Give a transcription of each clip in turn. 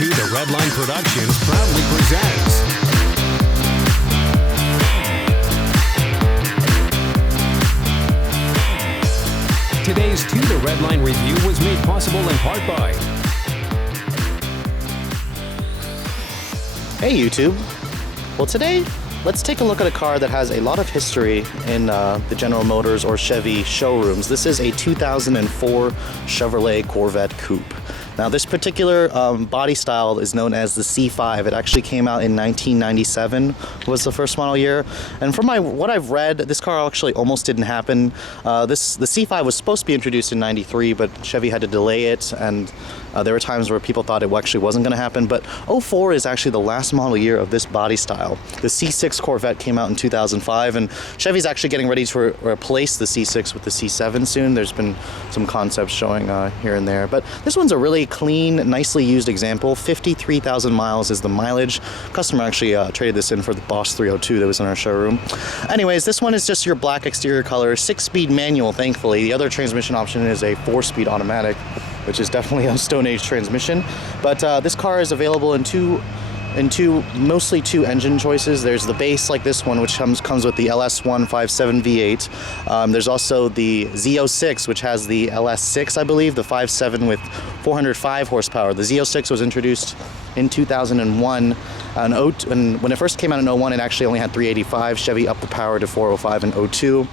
2 The Redline Productions proudly presents today's 2 The Redline review was made possible in part by Hey YouTube! Well, today let's take a look at a car that has a lot of history in the General Motors or Chevy showrooms. This is a 2004 Chevrolet Corvette Coupe. Now this particular body style is known as the C5. It actually came out in 1997 was the first model year. And from what I've read, this car actually almost didn't happen. The C5 was supposed to be introduced in 93, but Chevy had to delay it, and there were times where people thought it actually wasn't going to happen. But 04 is actually the last model year of this body style. The C6 Corvette came out in 2005, and Chevy's actually getting ready to replace the C6 with the C7 soon. There's been some concepts showing here and there, but this one's a really clean, nicely used example. 53,000 miles is the mileage. Customer actually traded this in for the Boss 302 that was in our showroom. Anyways, this one is just your black exterior color, 6-speed manual, thankfully. The other transmission option is a 4-speed automatic, which is definitely a Stone Age transmission. But this car is available in mostly two engine choices. There's the base like this one, which comes with the LS157 V8. There's also the Z06, which has the LS6, I believe, the 5.7 with 405 horsepower. The Z06 was introduced in 2001, and when it first came out in 01, it actually only had 385. Chevy upped the power to 405 in 02.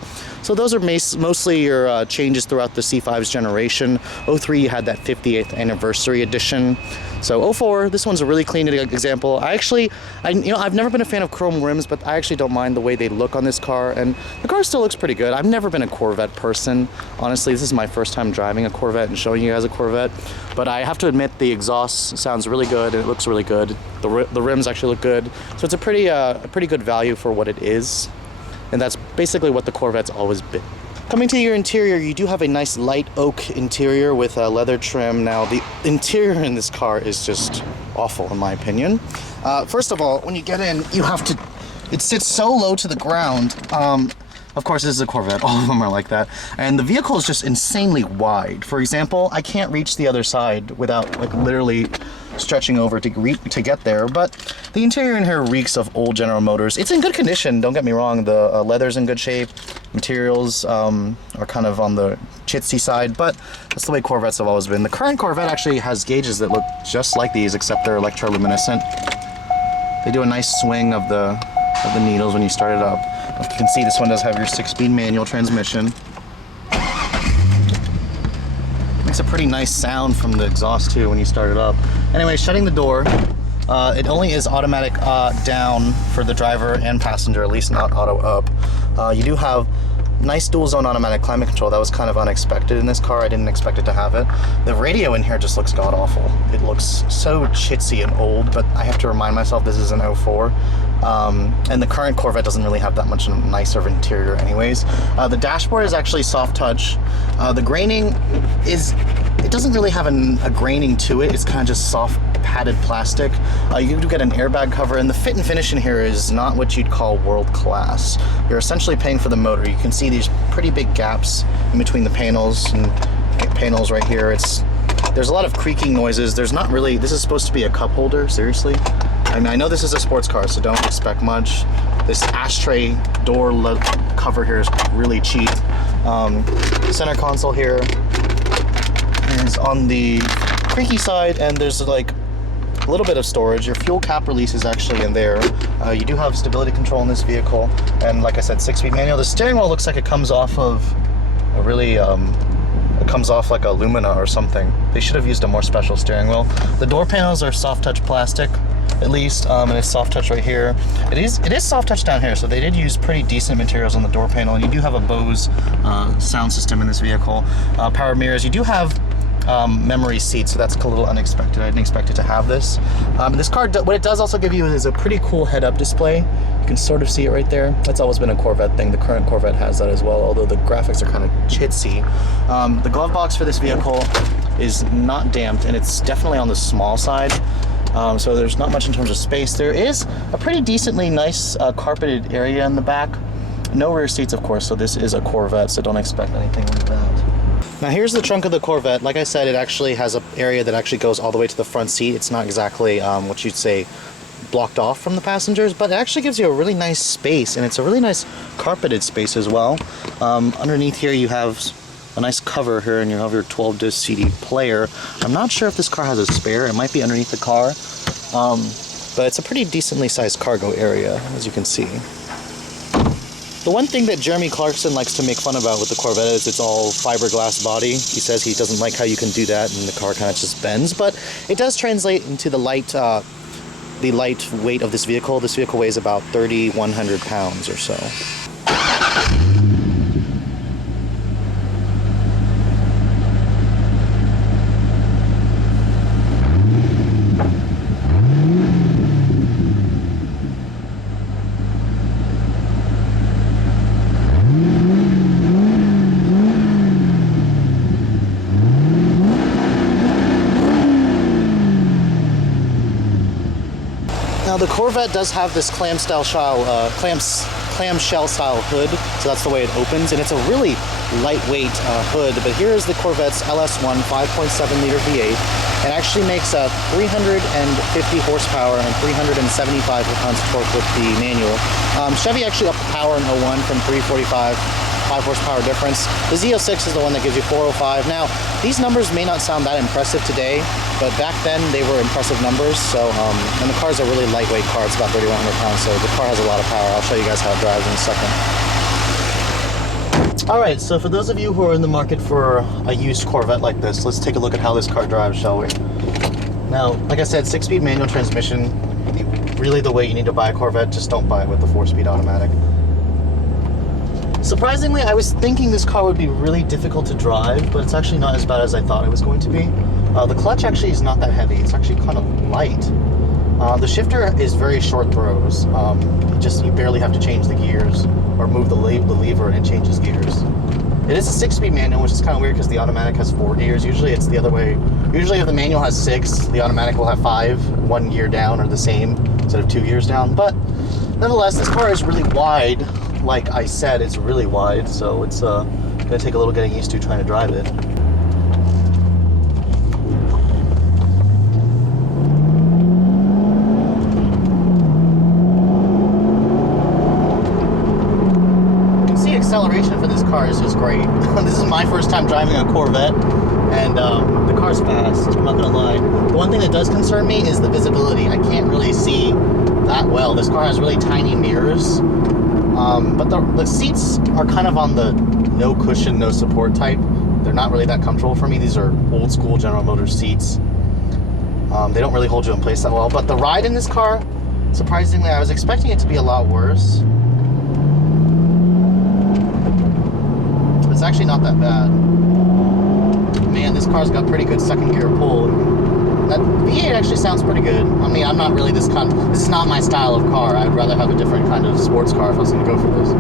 So those are mostly your changes throughout the C5's generation. 03 had that 50th anniversary edition. So 04, this one's a really clean example. I've never been a fan of chrome rims, but I actually don't mind the way they look on this car, and the car still looks pretty good. I've never been a Corvette person. Honestly, this is my first time driving a Corvette and showing you guys a Corvette, but I have to admit the exhaust sounds really good and it looks really good. The rims actually look good. So it's a pretty good value for what it is. And that's basically what the Corvette's always been. Coming to your interior, you do have a nice light oak interior with a leather trim. Now, the interior in this car is just awful, in my opinion. First of all, when you get in, it sits so low to the ground. Of course, this is a Corvette. All of them are like that. And the vehicle is just insanely wide. For example, I can't reach the other side without literally stretching over to get there. But the interior in here reeks of old General Motors. It's in good condition, don't get me wrong. The leather's in good shape. Materials are kind of on the chitsy side, but that's the way Corvettes have always been. The current Corvette actually has gauges that look just like these, except they're electroluminescent. They do a nice swing of the needles when you start it up. Like you can see, this one does have your 6-speed manual transmission. Makes a pretty nice sound from the exhaust too when you start it up. Anyway, shutting the door, it only is automatic down for the driver and passenger, at least not auto up. You do have nice dual zone automatic climate control. That was kind of unexpected in this car. I didn't expect it to have it. The radio in here just looks god awful. It looks so chitsy and old, but I have to remind myself this is an 04. And the current Corvette doesn't really have that much nicer of interior anyways. The dashboard is actually soft touch. The graining it doesn't really have a graining to it. It's kind of just soft padded plastic. You do get an airbag cover, and the fit and finish in here is not what you'd call world class. You're essentially paying for the motor. You can see these pretty big gaps in between the panels and panels right here. There's a lot of creaking noises. This is supposed to be a cup holder, seriously. I mean, I know this is a sports car, so don't expect much. This ashtray door cover here is really cheap. Center console here is on the creaky side, and there's a little bit of storage. Your fuel cap release is actually in there. You do have stability control in this vehicle, and like I said, 6-speed manual. The steering wheel looks like it comes off of it comes off like a Lumina or something. They should have used a more special steering wheel. The door panels are soft touch plastic, at least, and it's soft touch right here. It is soft touch down here, so they did use pretty decent materials on the door panel. And you do have a Bose sound system in this vehicle. Power mirrors. You do have memory seats, so that's a little unexpected. I didn't expect it to have this. This car, what it does also give you is a pretty cool head-up display. You can sort of see it right there. That's always been a Corvette thing. The current Corvette has that as well, although the graphics are kind of chitsy. The glove box for this vehicle is not damped, and it's definitely on the small side. So there's not much in terms of space. There is a pretty decently nice carpeted area in the back. No rear seats, of course, so this is a Corvette, so don't expect anything like that. Now here's the trunk of the Corvette. Like I said, it actually has an area that actually goes all the way to the front seat. It's not exactly what you'd say blocked off from the passengers, but it actually gives you a really nice space, and it's a really nice carpeted space as well. Underneath here you have a nice cover here, and you have your 12-disc CD player. I'm not sure if this car has a spare. It might be underneath the car, but it's a pretty decently sized cargo area, as you can see. The one thing that Jeremy Clarkson likes to make fun about with the Corvette is it's all fiberglass body. He says he doesn't like how you can do that and the car kind of just bends, but it does translate into the light weight of this vehicle. This vehicle weighs about 3,100 pounds or so. Now the Corvette does have this clamshell style hood, so that's the way it opens, and it's a really lightweight hood. But here is the Corvette's LS1 5.7 liter V8. It actually makes 350 horsepower and 375 foot-pounds of torque with the manual. Chevy actually upped the power in 01 from 345. 5 horsepower difference. The Z06 is the one that gives you 405. Now, these numbers may not sound that impressive today, but back then they were impressive numbers. So, and the car is a really lightweight car. It's about 3,100 pounds, so the car has a lot of power. I'll show you guys how it drives in a second. All right, so for those of you who are in the market for a used Corvette like this, let's take a look at how this car drives, shall we? Now, like I said, 6-speed manual transmission. Really the way you need to buy a Corvette, just don't buy it with the 4-speed automatic. Surprisingly, I was thinking this car would be really difficult to drive, but it's actually not as bad as I thought it was going to be. The clutch actually is not that heavy. It's actually kind of light. The shifter is very short throws. You barely have to change the gears or move the lever and it changes gears. It is a 6-speed manual, which is kind of weird because the automatic has 4 gears. Usually it's the other way. Usually if the manual has 6, the automatic will have 5. 1 gear down or the same instead of 2 gears down. But nonetheless, this car is really wide. Like I said, it's really wide, so it's gonna take a little getting used to trying to drive it. You can see acceleration for this car is just great. This is my first time driving a Corvette, and the car's fast, I'm not gonna lie. The one thing that does concern me is the visibility. I can't really see that well. This car has really tiny mirrors. But the seats are kind of on the no cushion, no support type. They're not really that comfortable for me. These are old school General Motors seats. They don't really hold you in place that well. But the ride in this car, surprisingly, I was expecting it to be a lot worse. It's actually not that bad. Man, this car's got pretty good second gear pull. That V8 actually sounds pretty good. I mean, I'm not really this is not my style of car. I'd rather have a different kind of sports car if I was going to go for this.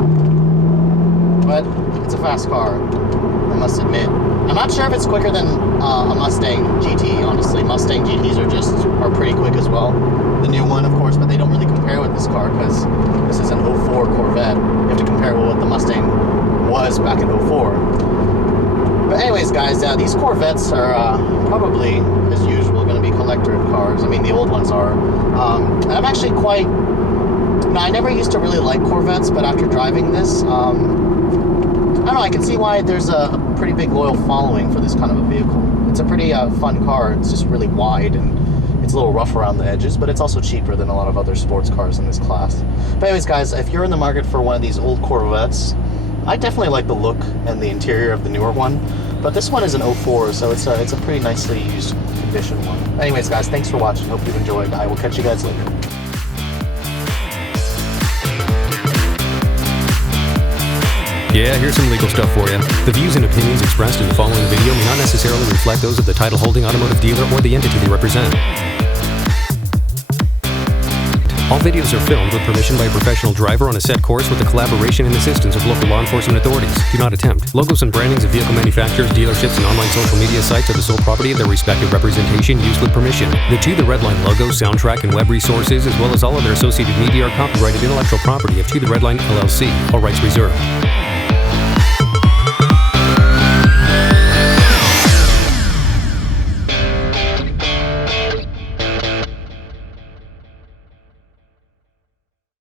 But it's a fast car, I must admit. I'm not sure if it's quicker than a Mustang GT, honestly. Mustang GTs are pretty quick as well. The new one, of course, but they don't really compare with this car because this is an 04 Corvette. You have to compare with what the Mustang was back in 04. But anyways, guys, these Corvettes are probably, as usual, going to be collector cars. I mean, the old ones are. And I'm actually quite... Now, I never used to really like Corvettes, but after driving this, I don't know, I can see why there's a pretty big loyal following for this kind of a vehicle. It's a pretty fun car. It's just really wide, and it's a little rough around the edges, but it's also cheaper than a lot of other sports cars in this class. But anyways, guys, if you're in the market for one of these old Corvettes, I definitely like the look and the interior of the newer one, but this one is an 04, so it's a pretty nicely used condition one. Anyways, guys, thanks for watching. Hope you've enjoyed. I will catch you guys later. Yeah, here's some legal stuff for you. The views and opinions expressed in the following video may not necessarily reflect those of the title holding automotive dealer or the entity they represent. All videos are filmed with permission by a professional driver on a set course with the collaboration and assistance of local law enforcement authorities. Do not attempt. Logos and brandings of vehicle manufacturers, dealerships, and online social media sites are the sole property of their respective representation used with permission. The To The Redline logo, soundtrack, and web resources, as well as all other associated media, are copyrighted intellectual property of To The Redline LLC. All rights reserved.